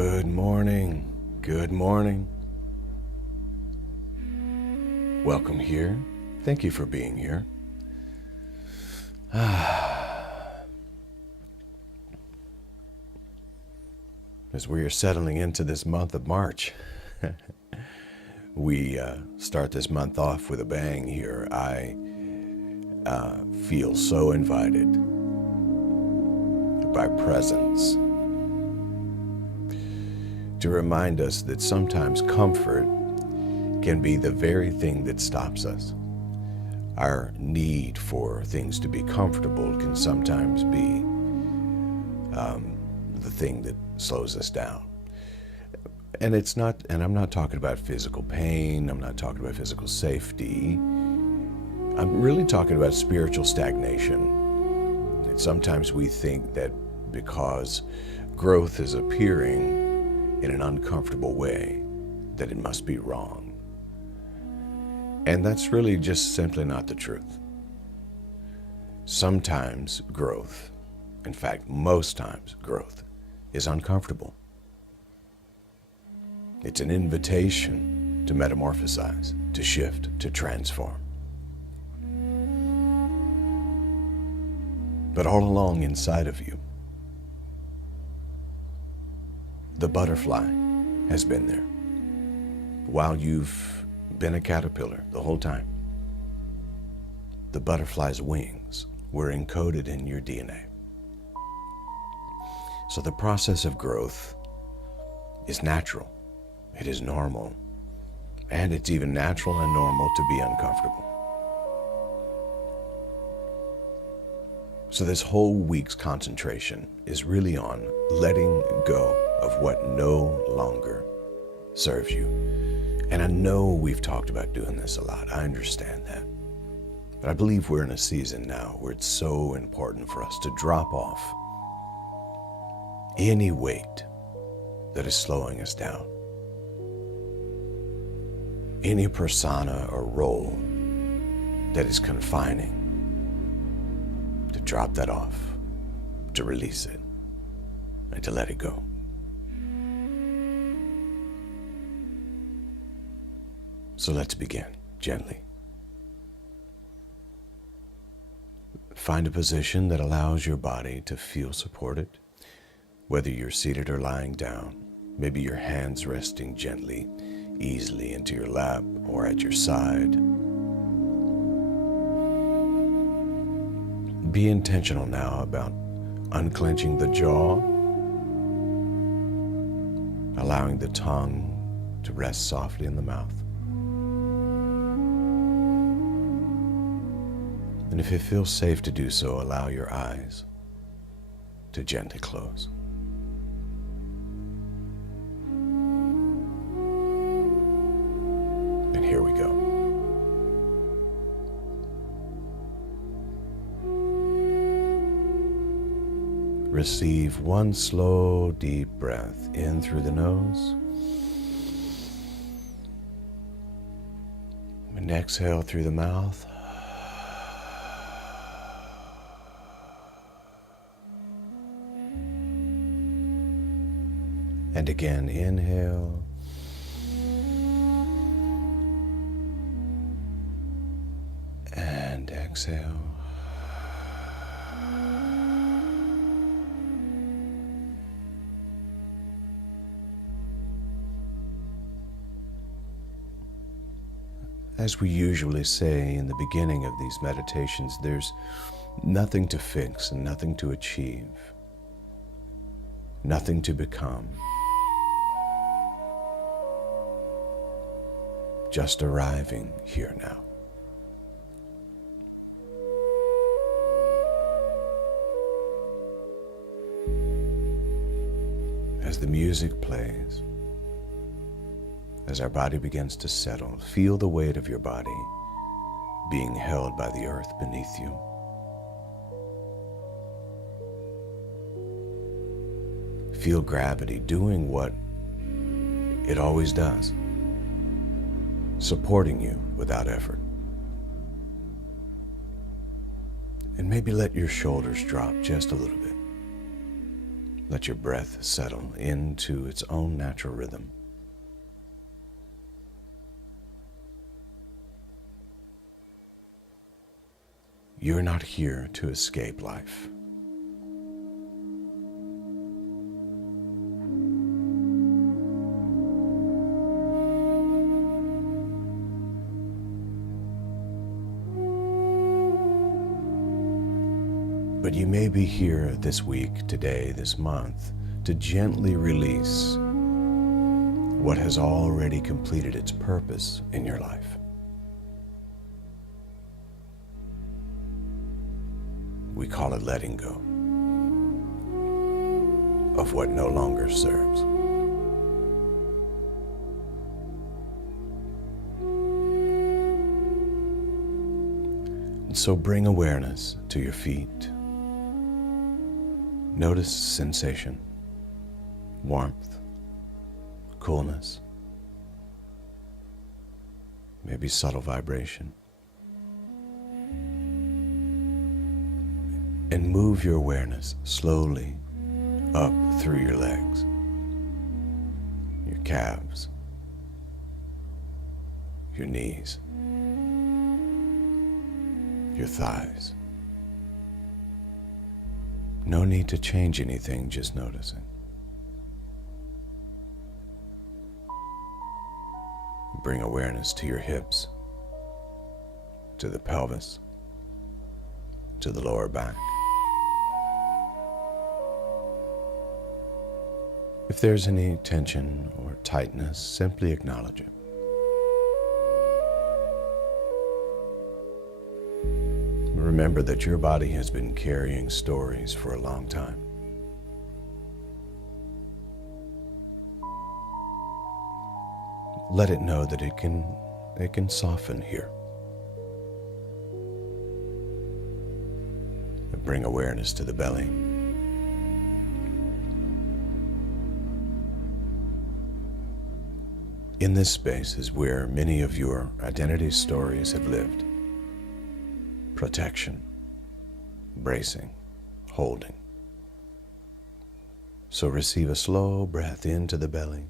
Good morning. Good morning. Welcome here. Thank you for being here. As we are settling into this month of March, we start this month off with a bang here. I feel so invited by presence to remind us that sometimes comfort can be the very thing that stops us. Our need for things to be comfortable can sometimes be the thing that slows us down. And it's not, and I'm not talking about physical pain, I'm not talking about physical safety. I'm really talking about spiritual stagnation. And sometimes we think that because growth is appearing in an uncomfortable way, that it must be wrong. And that's really just simply not the truth. Sometimes growth, in fact, most times growth, is uncomfortable. It's an invitation to metamorphosize, to shift, to transform. But all along inside of you, the butterfly has been there while you've been a caterpillar the whole time. The butterfly's wings were encoded in your DNA. So the process of growth is natural, it is normal, and it's even natural and normal to be uncomfortable. So this whole week's concentration is really on letting go of what no longer serves you. And I know we've talked about doing this a lot. I understand that. But I believe we're in a season now where it's so important for us to drop off any weight that is slowing us down. Any persona or role that is confining. To drop that off, to release it, and to let it go. So let's begin gently. Find a position that allows your body to feel supported, whether you're seated or lying down. Maybe your hands resting gently, easily into your lap or at your side. Be intentional now about unclenching the jaw, allowing the tongue to rest softly in the mouth. And if it feels safe to do so, allow your eyes to gently close. And here we go. Receive one slow, deep breath in through the nose. And exhale through the mouth. And again, inhale. And exhale. As we usually say in the beginning of these meditations, there's nothing to fix and nothing to achieve, nothing to become, just arriving here now. As the music plays, as our body begins to settle, feel the weight of your body being held by the earth beneath you. Feel gravity doing what it always does, supporting you without effort. And maybe let your shoulders drop just a little bit. Let your breath settle into its own natural rhythm. You're not here to escape life. But you may be here this week, today, this month, to gently release what has already completed its purpose in your life. We call it letting go of what no longer serves. And so bring awareness to your feet. Notice sensation, warmth, coolness, maybe subtle vibration. And move your awareness slowly up through your legs, your calves, your knees, your thighs. No need to change anything, just noticing. Bring awareness to your hips, to the pelvis, to the lower back. If there's any tension or tightness, simply acknowledge it. Remember that your body has been carrying stories for a long time. Let it know that it can soften here. Bring awareness to the belly. In this space is where many of your identity stories have lived. Protection, bracing, holding. So receive a slow breath into the belly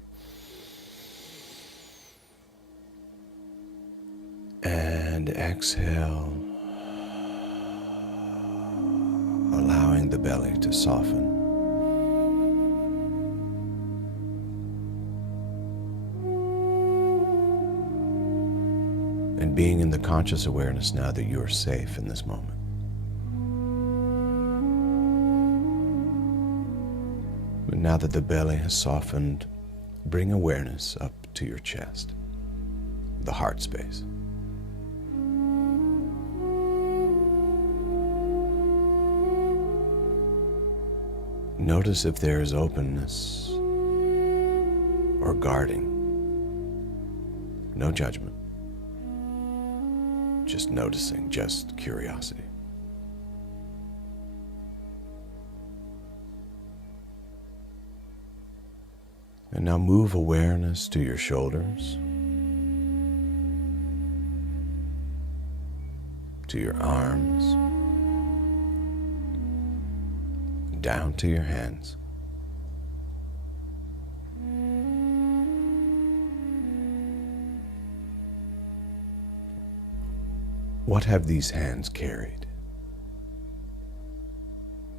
and exhale, allowing the belly to soften. And being in the conscious awareness now that you are safe in this moment. But now that the belly has softened, bring awareness up to your chest, the heart space. Notice if there is openness or guarding. No judgment. Just noticing, just curiosity. And now move awareness to your shoulders, to your arms, down to your hands. What have these hands carried?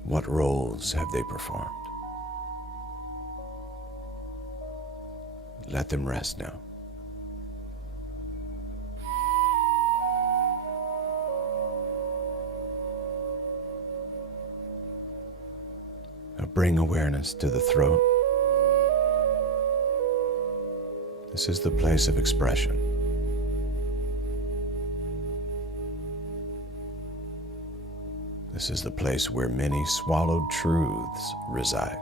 What roles have they performed? Let them rest now. Now bring awareness to the throat. This is the place of expression. This is the place where many swallowed truths reside.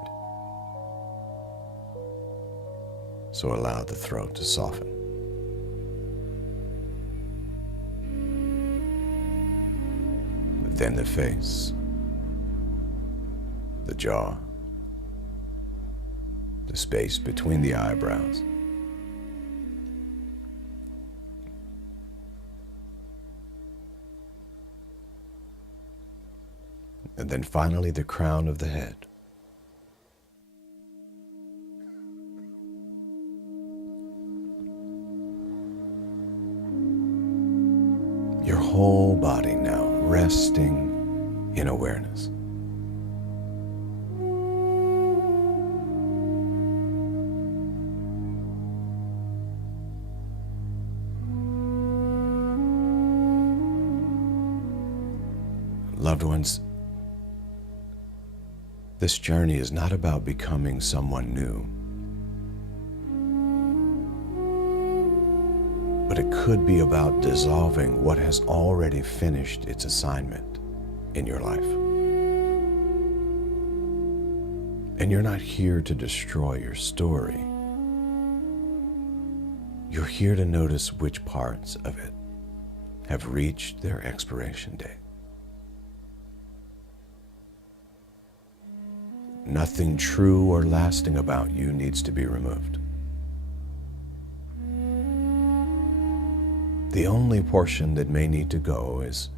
So allow the throat to soften. Then the face, the jaw, the space between the eyebrows. And then finally the crown of the head. whole body now resting in awareness. Loved ones, this journey is not about becoming someone new, but it could be about dissolving what has already finished its assignment in your life. And you're not here to destroy your story. You're here to notice which parts of it have reached their expiration date. Nothing true or lasting about you needs to be removed. The only portion that may need to go is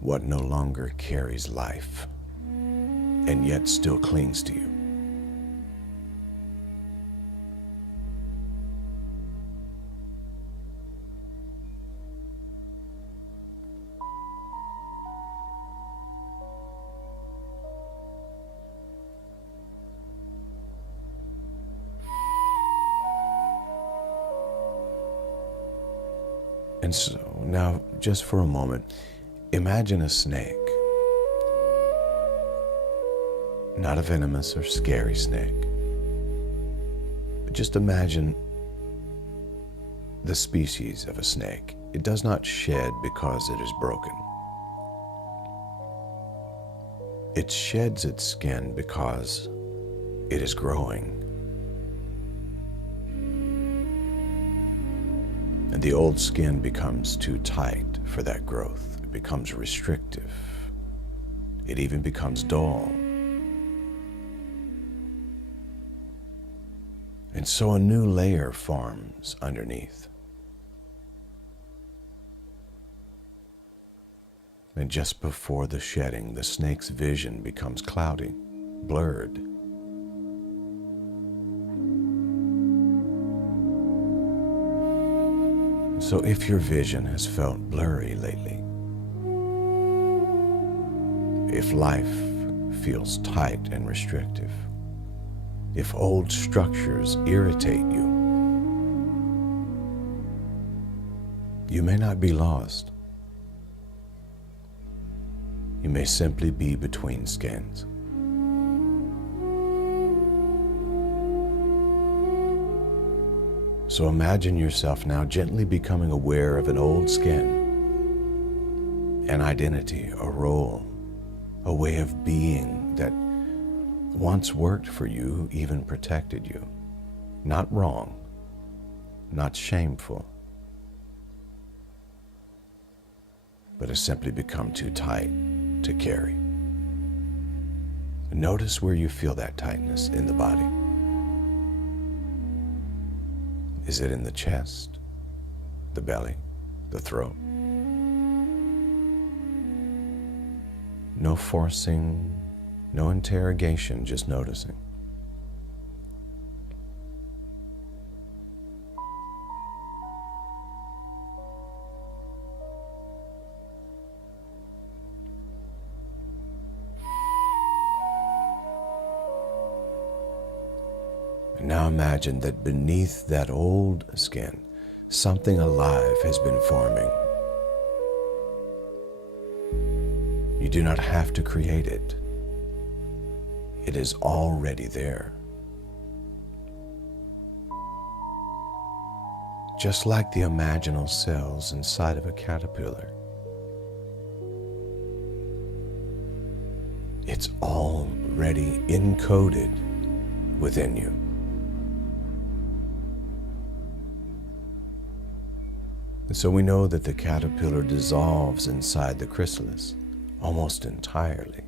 what no longer carries life and yet still clings to you. And so now, just for a moment, imagine a snake. Not a venomous or scary snake. But just imagine the species of a snake. It does not shed because it is broken. It sheds its skin because it is growing. And the old skin becomes too tight for that growth. It becomes restrictive. It even becomes dull. And so a new layer forms underneath. And just before the shedding, the snake's vision becomes cloudy, blurred. So if your vision has felt blurry lately, if life feels tight and restrictive, if old structures irritate you, you may not be lost. You may simply be between skins. So imagine yourself now gently becoming aware of an old skin, an identity, a role, a way of being that once worked for you, even protected you. Not wrong, not shameful, but has simply become too tight to carry. Notice where you feel that tightness in the body. Is it in the chest, the belly, the throat? No forcing, no interrogation, just noticing. Now imagine that beneath that old skin, something alive has been forming. You do not have to create it. It is already there. Just like the imaginal cells inside of a caterpillar. It's already encoded within you. And so we know that the caterpillar dissolves inside the chrysalis almost entirely.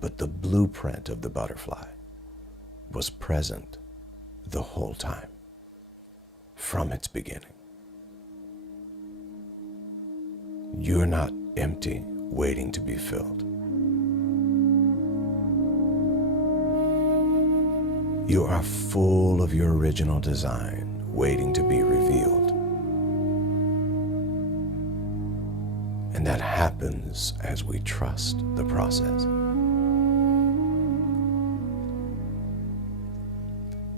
But the blueprint of the butterfly was present the whole time, from its beginning. You're not empty, waiting to be filled. You are full of your original design, waiting to be revealed. happens as we trust the process.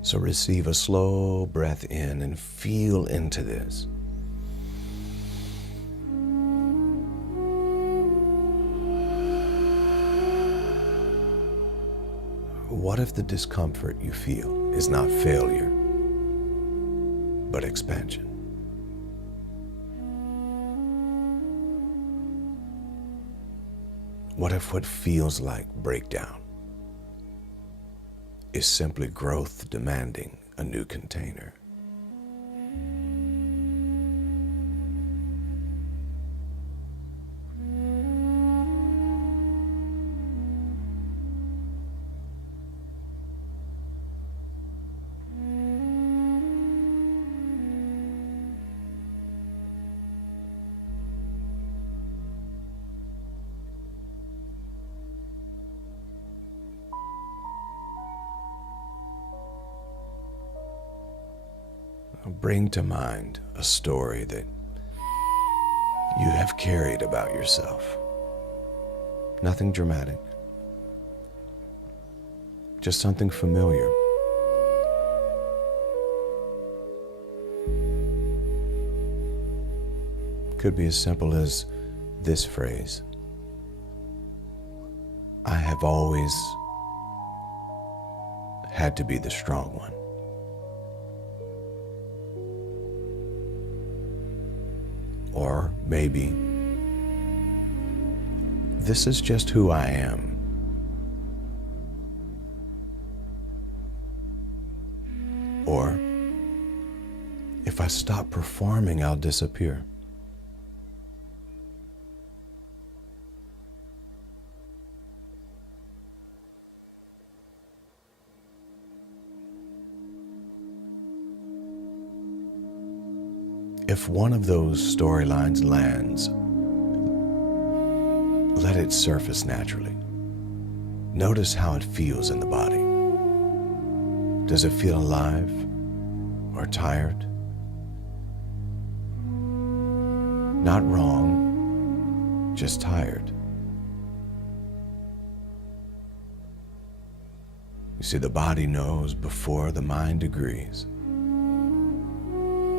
So receive a slow breath in and feel into this. What if the discomfort you feel is not failure, but expansion? What if what feels like breakdown is simply growth demanding a new container? Bring to mind a story that you have carried about yourself. Nothing dramatic, just something familiar. Could be as simple as this phrase: I have always had to be the strong one. Or maybe, this is just who I am. Or, if I stop performing, I'll disappear. If one of those storylines lands, let it surface naturally. Notice how it feels in the body. Does it feel alive or tired? Not wrong, just tired. You see, the body knows before the mind agrees.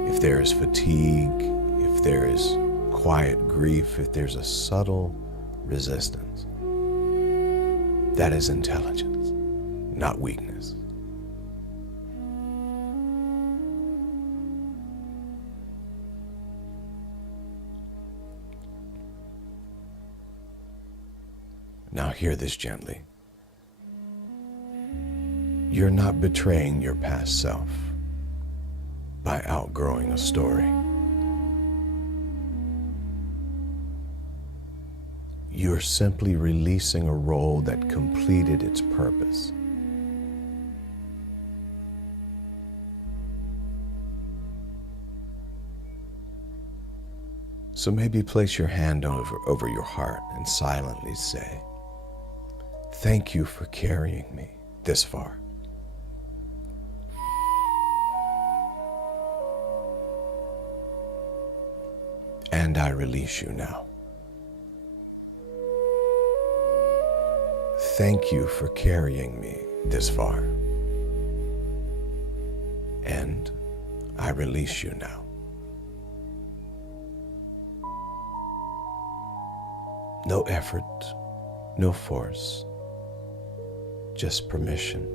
If there is fatigue, if there is quiet grief, if there's a subtle resistance, that is intelligence, not weakness. Now hear this gently. You're not betraying your past self by outgrowing a story. You're simply releasing a role that completed its purpose. So maybe place your hand over your heart and silently say, "Thank you for carrying me this far." And I release you now. Thank you for carrying me this far. And I release you now. No effort, no force, just permission.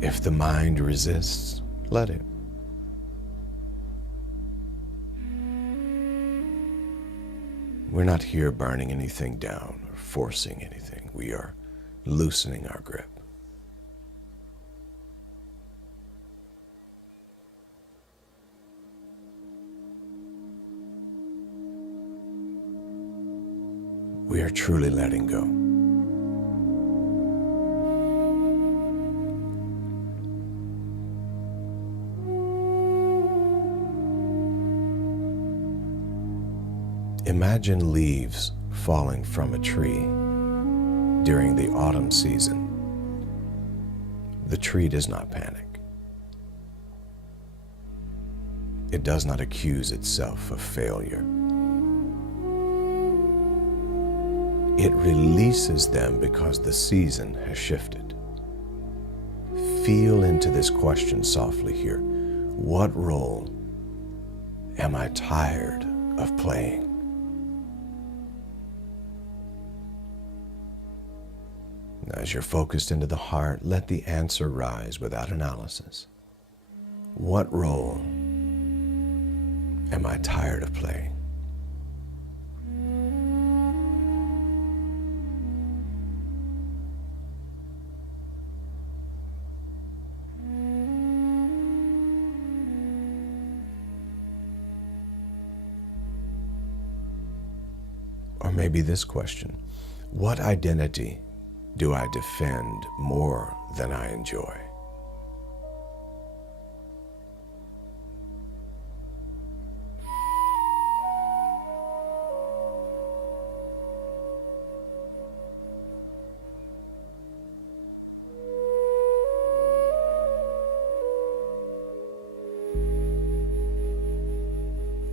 If the mind resists, let it. We're not here burning anything down or forcing anything. We are loosening our grip. We are truly letting go. Imagine leaves falling from a tree during the autumn season. The tree does not panic. It does not accuse itself of failure. It releases them because the season has shifted. Feel into this question softly here. What role am I tired of playing? As you're focused into the heart, let the answer rise without analysis. What role am I tired of playing? Or maybe this question: what identity do I defend more than I enjoy?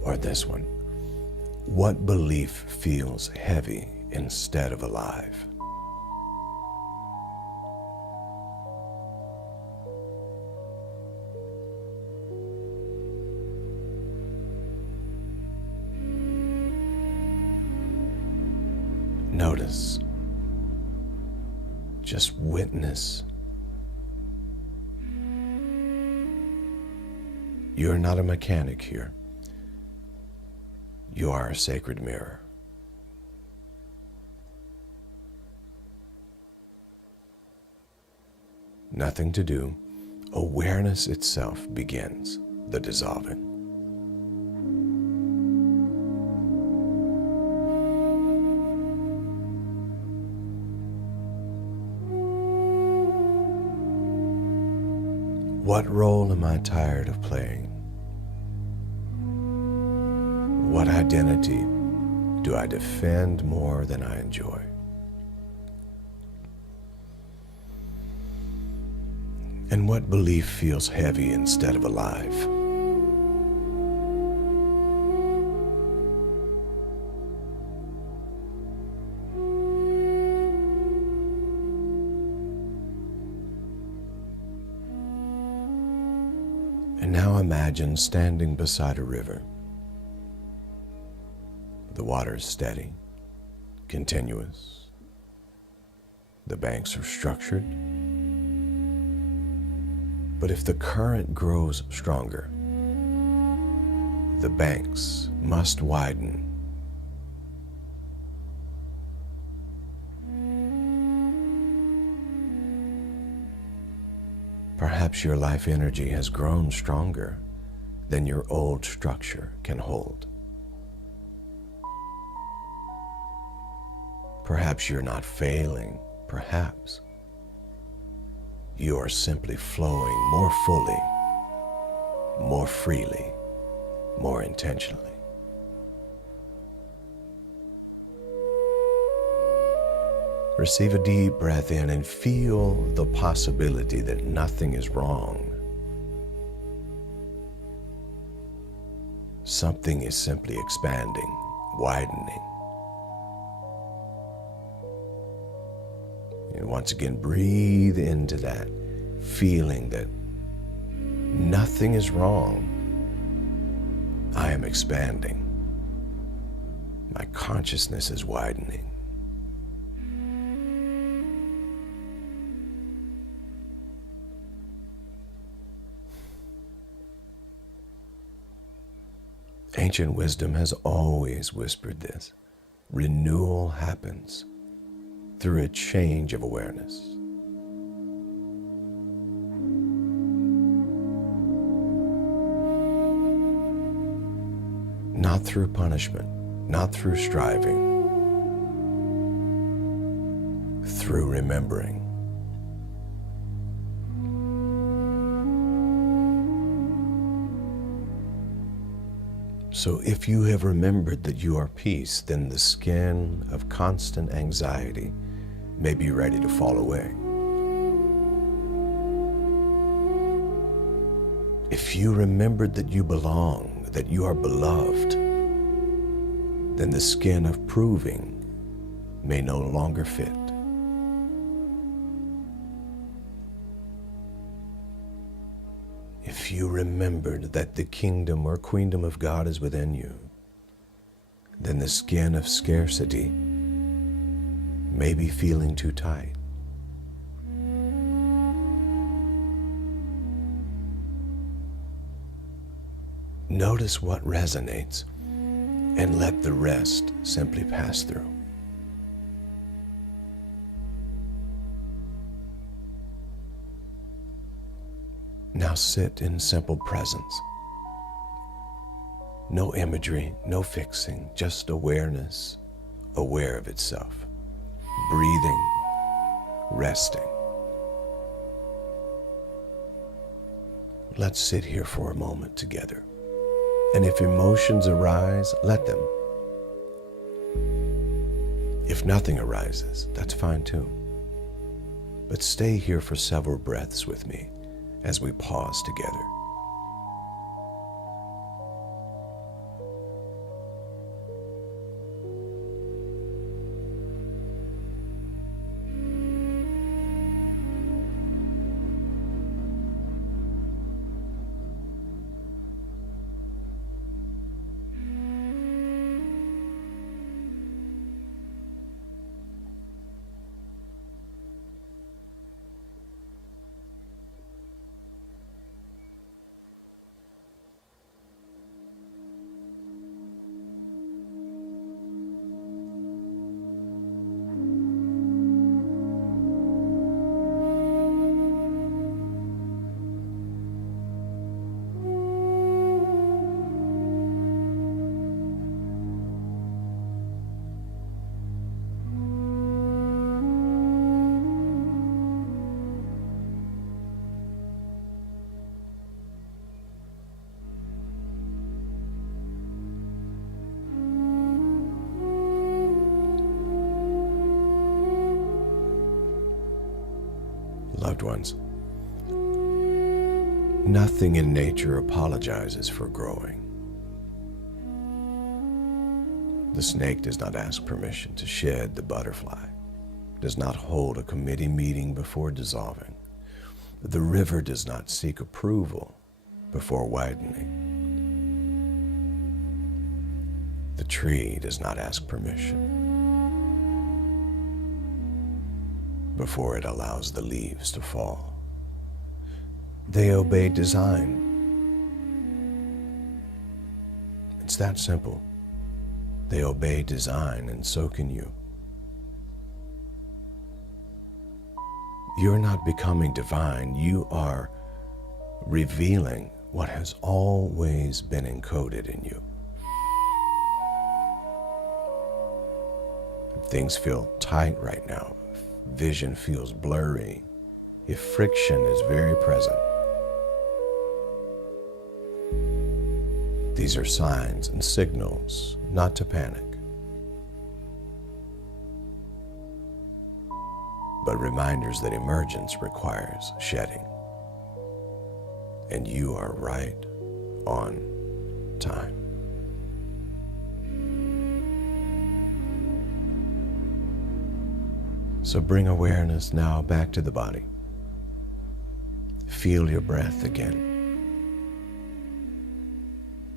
Or this one: what belief feels heavy instead of alive? Notice, just witness. You're not a mechanic here. You are a sacred mirror. Nothing to do. Awareness itself begins the dissolving. What role am I tired of playing? What identity do I defend more than I enjoy? And what belief feels heavy instead of alive? And now imagine standing beside a river. The water is steady, continuous. The banks are structured. But if the current grows stronger, the banks must widen. Perhaps your life energy has grown stronger than your old structure can hold. Perhaps you're not failing. Perhaps you are simply flowing more fully, more freely, more intentionally. Receive a deep breath in and feel the possibility that nothing is wrong. Something is simply expanding, widening. And once again, breathe into that feeling that nothing is wrong. I am expanding. My consciousness is widening. Ancient wisdom has always whispered this. Renewal happens through a change of awareness. Not through punishment, not through striving, through remembering. So if you have remembered that you are peace, then the skin of constant anxiety may be ready to fall away. If you remembered that you belong, that you are beloved, then the skin of proving may no longer fit. If you remembered that the kingdom or queendom of God is within you, then the skin of scarcity may be feeling too tight. Notice what resonates and let the rest simply pass through. Now sit in simple presence. No imagery, no fixing, just awareness, aware of itself, breathing, resting. Let's sit here for a moment together. And if emotions arise, let them. If nothing arises, that's fine too. But stay here for several breaths with me as we pause together. Loved ones, nothing in nature apologizes for growing. The snake does not ask permission to shed the butterfly, does not hold a committee meeting before dissolving. The river does not seek approval before widening. The tree does not ask permission before it allows the leaves to fall. They obey design. It's that simple. They obey design, and so can you. You're not becoming divine, you are revealing what has always been encoded in you. If things feel tight right now, vision feels blurry, if friction is very present, these are signs and signals not to panic, but reminders that emergence requires shedding. And you are right on time. So bring awareness now back to the body. Feel your breath again.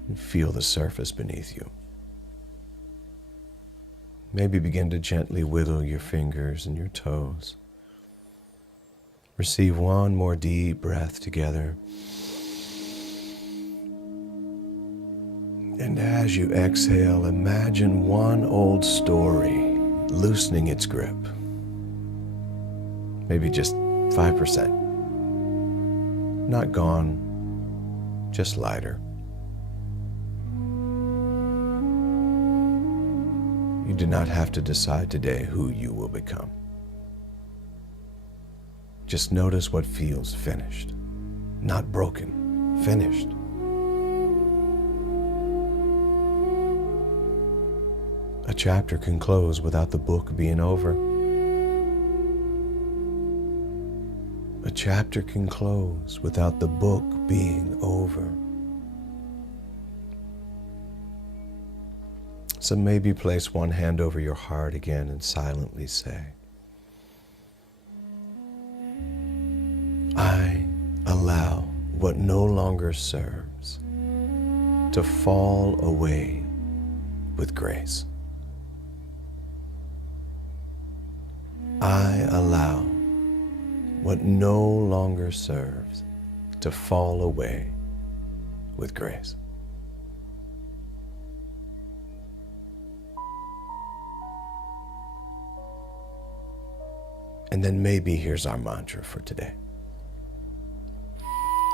And feel the surface beneath you. Maybe begin to gently wiggle your fingers and your toes. Receive one more deep breath together. And as you exhale, imagine one old story loosening its grip. Maybe just 5%. Not gone, just lighter. You do not have to decide today who you will become. Just notice what feels finished, not broken, finished. A chapter can close without the book being over. A chapter can close without the book being over. So maybe place one hand over your heart again and silently say, I allow what no longer serves to fall away with grace. I allow what no longer serves to fall away with grace. And then maybe here's our mantra for today.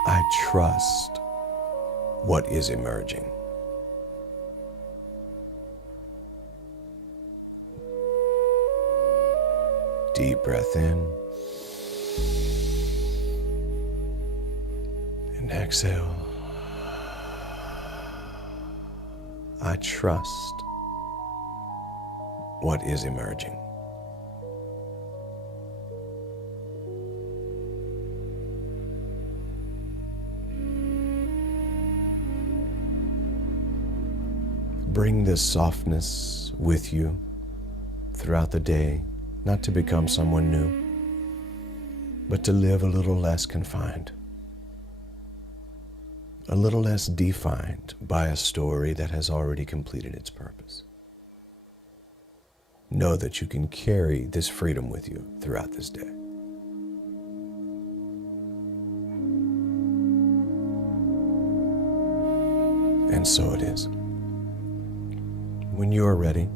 I trust what is emerging. Deep breath in and exhale. I trust what is emerging. Bring this softness with you throughout the day, not to become someone new, but to live a little less confined, a little less defined by a story that has already completed its purpose. Know that you can carry this freedom with you throughout this day. And so it is. When you are ready,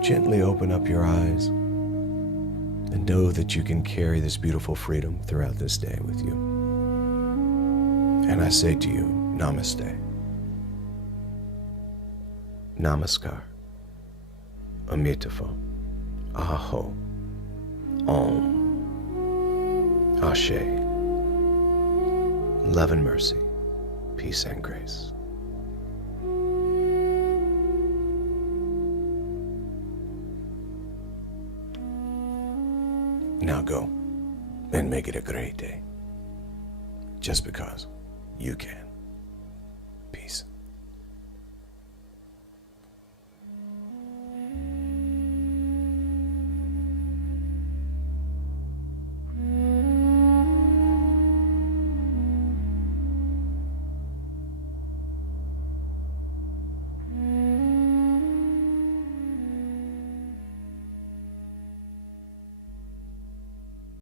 gently open up your eyes and know that you can carry this beautiful freedom throughout this day with you. And I say to you, Namaste, Namaskar, Amitabha, Aho, Om, Ashe, love and mercy, peace and grace. Now go and make it a great day, just because you can.